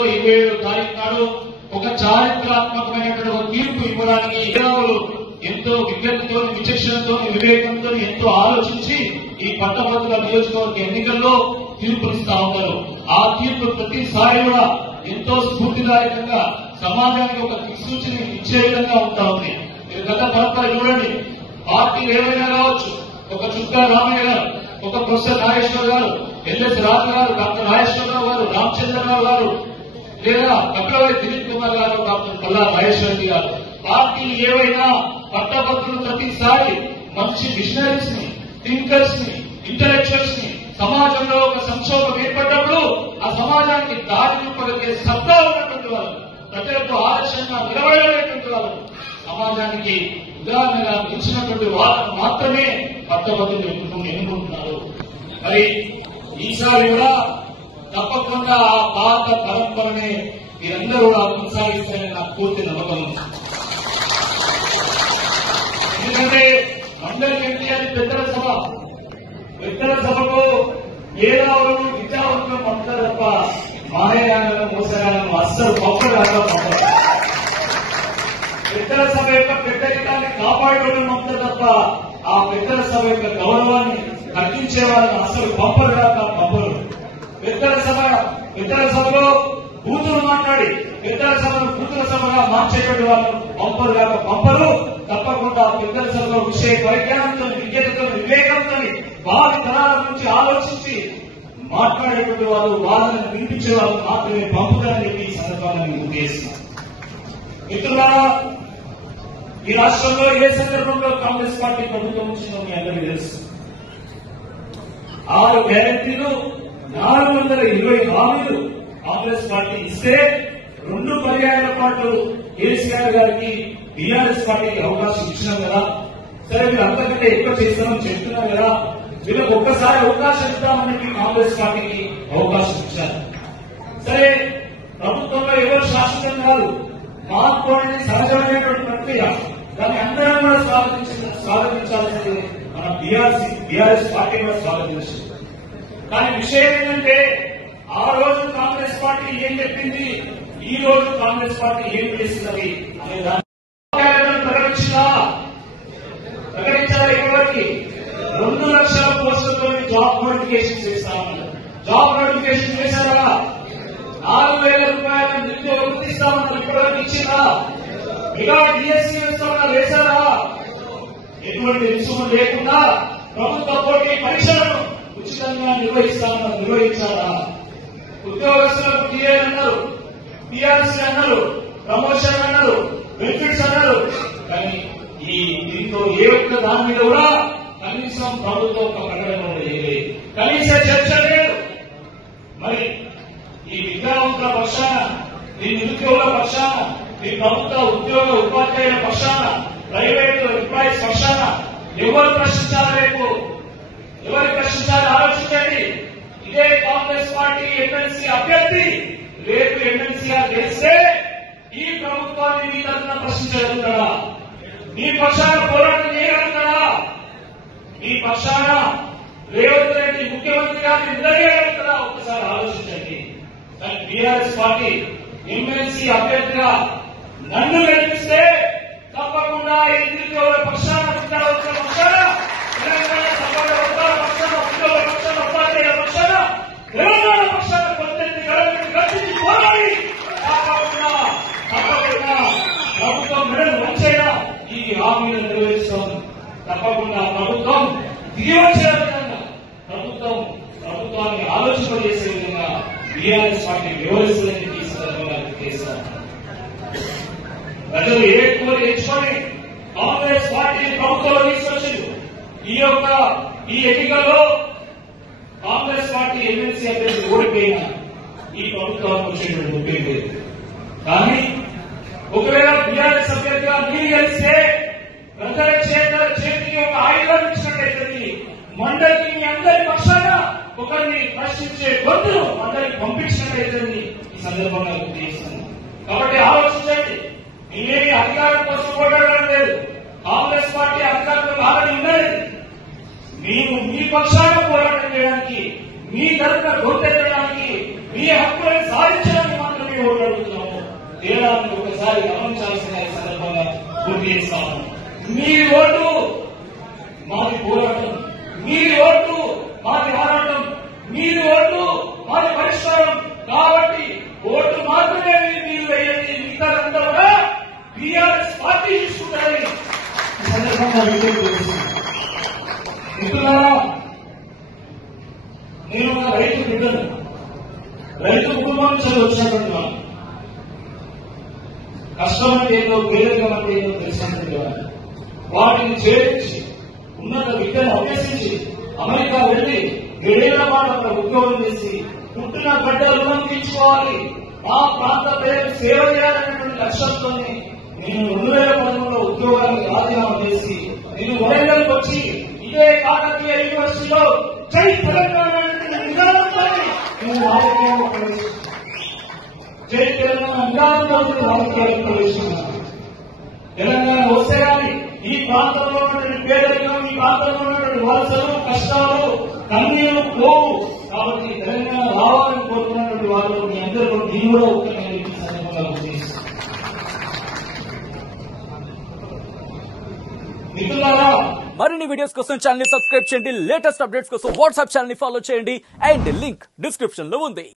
నెలలో 27వ తారీఖు నాడు ఒక చారిత్రాత్మకమైనటువంటి తీర్పు ఇవ్వడానికి ఎంతో విజ్ఞతతో విచక్షణతో వివేకంతో ఎంతో ఆలోచించి ఈ పట్టభద్రుల నియోజకవర్గ ఎన్నికల్లో తీర్పునిస్తా ఉన్నారు. ఆ తీర్పు ప్రతిసారి కూడా ఎంతో స్ఫూర్తిదాయకంగా సమాజానికి ఒక దిక్సూచన ఇచ్చే విధంగా ఉంటా ఉంది. మీరు గత పరంపర చూడండి, పార్టీలు ఏమైనా కావచ్చు, ఒక చుక్కా రామయ్య గారు, ఒక ప్రొఫెసర్ నాగేశ్వర గారు, ఎల్ఎస్ రాజు గారు, డాక్టర్ నాగేశ్వరరావు గారు, రామచంద్రరావు గారు, లేదా కపిలవాయి దిలీప్ కుమార్ గారు, డాక్టర్ పల్లా మహేశ్వర రెడ్డి గారు, పార్టీలు ఏవైనా పట్టభద్రులు ప్రతిసారి మంచి విజనరీస్ ని, థింకర్స్ ని, ఇంటలెక్చువల్స్ ని సమాజంలో ఒక సంక్షోభం ఏర్పడ్డప్పుడు ఆ సమాజానికి దారి చూపగలిగే సత్తా ఉన్నటువంటి వాళ్ళు, ప్రజలకు ఆదర్శంగా నిలబడేటువంటి వాళ్ళు, సమాజానికి ఉదాహరణగా నిలిచినటువంటి వాళ్ళను మాత్రమే పట్టభద్రులు ఎన్నుకుంటున్నారు. మరి ఈసారి కూడా తప్పకుండా ఆ పాత పరంపరనే మీరందరూ కూడా కొనసాగిస్తారని నాకు పూర్తి నమ్మకం ఉంది. ఎందుకంటే మండలి ఏంటి అది పెద్దల సభ. పెద్దల సభకు మేధావులను విద్యావంతులను పంపుతారు తప్ప మానేయాలను మోసగాలను అస్సలు పంపడాగా పంపారు. పెద్దల సభ యొక్క పెద్దరికాన్ని కాపాడేవాళ్ళని పంపుతారు తప్ప ఆ పెద్దల సభ యొక్క గౌరవాన్ని తగ్గించే వాళ్ళని అస్సలు పంపరుగాక పంపరు. పెద్దల సభలో బూతులు మాట్లాడి పెద్దల సభను బూతుల సభగా మార్చేటువంటి వాళ్ళు పంపరుగాక పంపరు. తప్పకుండా పెద్దల సభలో విషయ పరిజ్ఞానంతో, విజ్ఞతతో, వివేకంతో వారి తరాల నుంచి ఆలోచించి మాట్లాడేటువంటి వాళ్ళు, వాళ్ళని వినిపించే వాళ్ళు మాత్రమే పంపుతారని చెప్పి ఈ సందర్భంగా మీకు ఉద్దేశిస్తున్నాను. మిత్రులారా, ఈ రాష్ట్రంలో ఏ సందర్భంలో కాంగ్రెస్ పార్టీ ప్రభుత్వం వచ్చిందో మీ అందరికీ తెలుసు. 6 గ్యారెంటీలు, 420 హామీలు కాంగ్రెస్ పార్టీ ఇస్తే 2 పర్యాయాల పాటు కేసీఆర్ గారికి బీఆర్ఎస్ పార్టీకి అవకాశం ఇచ్చినాం కదా. సరే, మీరు అంతకంటే ఎక్కువ చేస్తామని చెప్తున్నారు కదా, వీళ్ళకి ఒక్కసారి అవకాశం ఇద్దామని కాంగ్రెస్ పార్టీకి అవకాశం ఇచ్చారు. సరే, ప్రభుత్వంలో ఎవరు శాశ్వతం కాదు, మార్పు అనేది సహజమైనటువంటి ప్రక్రియ. దాన్ని అందరం కూడా స్వాగతించాల్సింది మన బీఆర్ఎస్ పార్టీ కూడా స్వాగతించింది. కానీ విషయం ఏంటంటే, ఆ రోజు కాంగ్రెస్ పార్టీ ఏం చెప్పింది, ఈ రోజు కాంగ్రెస్ పార్టీ ఏం చేస్తున్నది అనే దాన్ని ప్రకటించాలి. ఎవరికి 2 లక్షల పోస్టులతో జాబ్ నోటిఫికేషన్ చేస్తామన్నారు. జాబ్ నోటిఫికేషన్ చేశారా? 4,000 రూపాయల నిరుద్యోగ వృత్తి ఇస్తామన్నారు. ఇప్పటివరకు ఇచ్చిందా? ఇలా డిఎస్సీ వేస్తామన్నా వేశారా? ఎటువంటి రుసుము లేకుండా ప్రభుత్వ పోటీ పరీక్షలను ఉచితంగా నిర్వహిస్తామన్నారు. నిర్వహించారా? ఉద్యోగస్తులకు టీఏ అన్నారు, టీఆర్సీ అన్నారు, ప్రమోషన్ అన్నారు, బెనిఫిట్స్ అన్నారు. కానీ దీంతో ఏ ఒక్క దాని మీద కూడా కనీసం ప్రభుత్వం ఒక ప్రకటన లేదు, కనీస చర్చ లేదు. మరి ఈ విద్యావంతుల పక్షాన, ఈ నిరుద్యోగుల పక్షాన, ఈ ప్రభుత్వ ఉద్యోగ ఉపాధ్యాయుల పక్షాన, ప్రైవేటు ఎంప్లాయీస్ పక్షాన ఎవరు ప్రశ్నించాలి? రేపు ఎవరు ప్రశ్నించాలి? ఆలోచించండి. ఇదే కాంగ్రెస్ పార్టీ ఎమ్మెల్సీ అభ్యర్థి రేపు ఎమ్మెల్సీగా గెలిస్తే ఈ ప్రభుత్వాన్ని మీ తరఫున ప్రశ్నించగలుగుతాడా? మీ పక్షాన పోరాటం చేయగలుగుతాడా? మీ పక్షాన రేవంత్ రెడ్డి ముఖ్యమంత్రి గారిని నిలదీయగలుగుతాడా? ఒక్కసారి ఆలోచించండి. కానీ బీఆర్ఎస్ పార్టీ ఎమ్మెల్సీ అభ్యర్థిగా నన్ను గెలిపిస్తే తప్పకుండా ఈ నిరుద్యోగుల పక్షాన, విద్యావంతుల పక్షాన, తెలంగాణ పక్షాన, ఉద్యోగుల పక్షాన, ఉపాధ్యాయుల పక్షాన, తెలంగాణ పక్షాన కొంతమంది గడిచి పోరాడి తప్పకుండా ప్రభుత్వం మెడలు వంచైనా ఈ హామీలను నెరవేర్చాం. తప్పకుండా ప్రభుత్వం దిగివచ్చే విధంగా ప్రభుత్వాన్ని ఆలోచింపజేసే విధంగా బీఆర్ఎస్ పార్టీ వ్యవహరిస్తుందని ఈ సందర్భంగా చేస్తారు. ప్రజలు ఏ కోరి ఎంచుకొని కాంగ్రెస్ పార్టీ ప్రభుత్వంలో తీసుకొచ్చింది. ఈ ఎన్నికల్లో కాంగ్రెస్ పార్టీ ఎమ్మెల్సీ అభ్యర్థి ఓడిపోయినా ఈ ప్రభుత్వానికి వచ్చేటువంటి ఉపయోగం లేదు. కానీ ఒకవేళ బీఆర్ఎస్ అభ్యర్థిగా మీరు గెలిస్తే ప్రజల చేతికి ఒక ఆయుధాన్ని ఇచ్చినట్టయితే మండలికి మీ అందరి పక్షాన ఒకరిని ప్రశ్నించే గొంతును మండలికి పంపించినట్టయితే ఈ సందర్భంగా గుర్తిస్తున్నాను. కాబట్టి ఆలోచించండి. మీరేమి అధికారం కోసం పోరాడడం లేదు. కాంగ్రెస్ పార్టీ అధికారంలో ఆల్రెడీ ఉన్నది. మేము మీ పక్షాన పోరాటం చేయడానికి, మీ తరఫున గొంతెత్తడానికి, మీ హక్కులను సాధించడానికి మాత్రమే ఎందుకు ఓటు అడుగుతున్నాము తేడాన్ని ఒకసారి గమనించాల్సిన సందర్భంగా గుర్తు చేస్తాము. మీ ఓటు మాది పోరాటం, మీ ఓటు మాది పోరాటం, మీ ఓటు మాది పరిష్కారం. కాబట్టి ఓటు మాత్రమే మీరు వేయండి, మిగతాదంతా కూడా టీఆర్ఎస్ పార్టీ తీసుకుంటారని ఈ సందర్భంగా విజ్ఞప్తి చేస్తుంది. మిత్రులారా, నేను ఒక రైతు బిడ్డను, రైతు కుటుంబం నుంచి వచ్చినటువంటి వాడు. కష్టం అంటే ఏదో, పేదరికం అంటే ఏదో తెలిసినటువంటి వాడు. వాటిని చేర్చి ఉన్నత విద్యను అభ్యసించి అమెరికా వెళ్లి 7 ఏళ్ల పాటు అక్కడ ఉద్యోగం చేసి పుట్టిన గడ్డ రుణం తీర్చుకోవాలి, మా ప్రాంత ప్రజలకు సేవ చేయాలనేటువంటి లక్ష్యంతో నేను 2013లో ఉద్యోగానికి రాజీనామా చేసి నేను వరంగల్కి వచ్చి ఇదే కాకతీయ యూనివర్సిటీలో జై తెలంగాణ నినాదంతో నేను రాజకీయంలో ప్రవేశించాను. జై తెలంగాణ నినాదంతో రాజకీయాలకు ప్రవేశించాను. తెలంగాణ వస్తే కానీ ఈ ప్రాంతంలో ఉన్నటువంటి పేదరికం, ఈ ప్రాంతంలో ఉన్నటువంటి వలసలు, కష్టాలు, కన్నీళ్లు పోవు. కాబట్టి తెలంగాణ రావాలని కోరుకున్నటువంటి వాళ్ళు మీ అందరూ నేను కూడా ఒక్కనే సందర్భంగా గుర్తిస్తాను. మిత్రులారా, మరిన్ని వీడియోస్ కోసం ఛానల్ ని సబ్స్క్రైబ్ చేయండి. లేటెస్ట్ అప్డేట్స్ కోసం వాట్సాప్ ఛానల్ ని ఫాలో చేయండి. అండ్ లింక్ డిస్క్రిప్షన్ లో ఉంది.